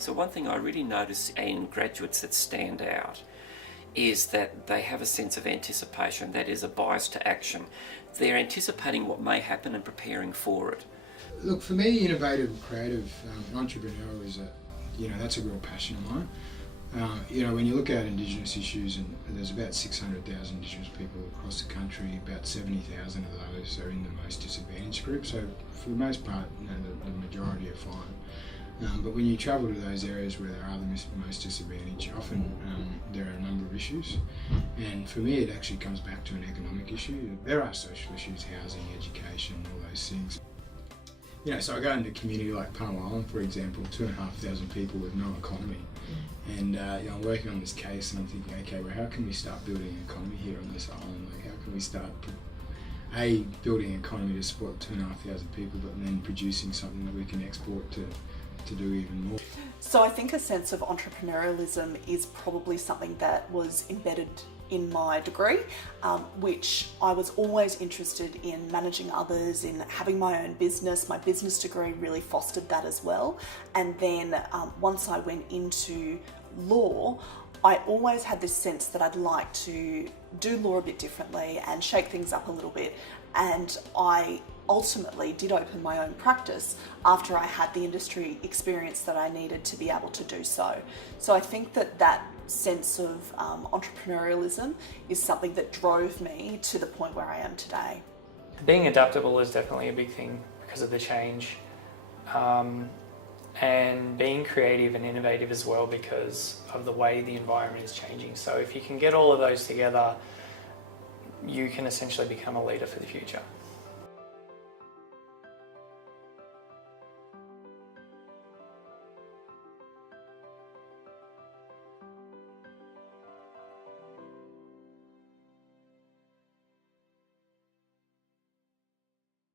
So one thing I really notice in graduates that stand out is that they have a sense of anticipation, that is a bias to action. They're anticipating what may happen and preparing for it. Look, for me, innovative, creative, entrepreneurial is that's a real passion of mine. When you look at Indigenous issues, and there's about 600,000 Indigenous people across the country, about 70,000 of those are in the most disadvantaged group, so for the most part, the majority are fine. But when you travel to those areas where there are the most disadvantaged, often there are a number of issues, and for me it actually comes back to an economic issue. There are social issues, housing, education, all those things. So I go into a community like Palm Island, for example, 2,500 people with no economy. And I'm working on this case and I'm thinking, okay, well, how can we start building an economy here on this island? Like, how can we start, building an economy to support 2,500 people, but then producing something that we can export to do even more? So I think a sense of entrepreneurialism is probably something that was embedded in my degree, which I was always interested in managing others, in having my own business. My business degree really fostered that as well. And then once I went into law, I always had this sense that I'd like to do law a bit differently and shake things up a little bit. And I ultimately did open my own practice after I had the industry experience that I needed to be able to do so. So I think that sense of entrepreneurialism is something that drove me to the point where I am today. Being adaptable is definitely a big thing because of the change, and being creative and innovative as well because of the way the environment is changing. So if you can get all of those together, you can essentially become a leader for the future.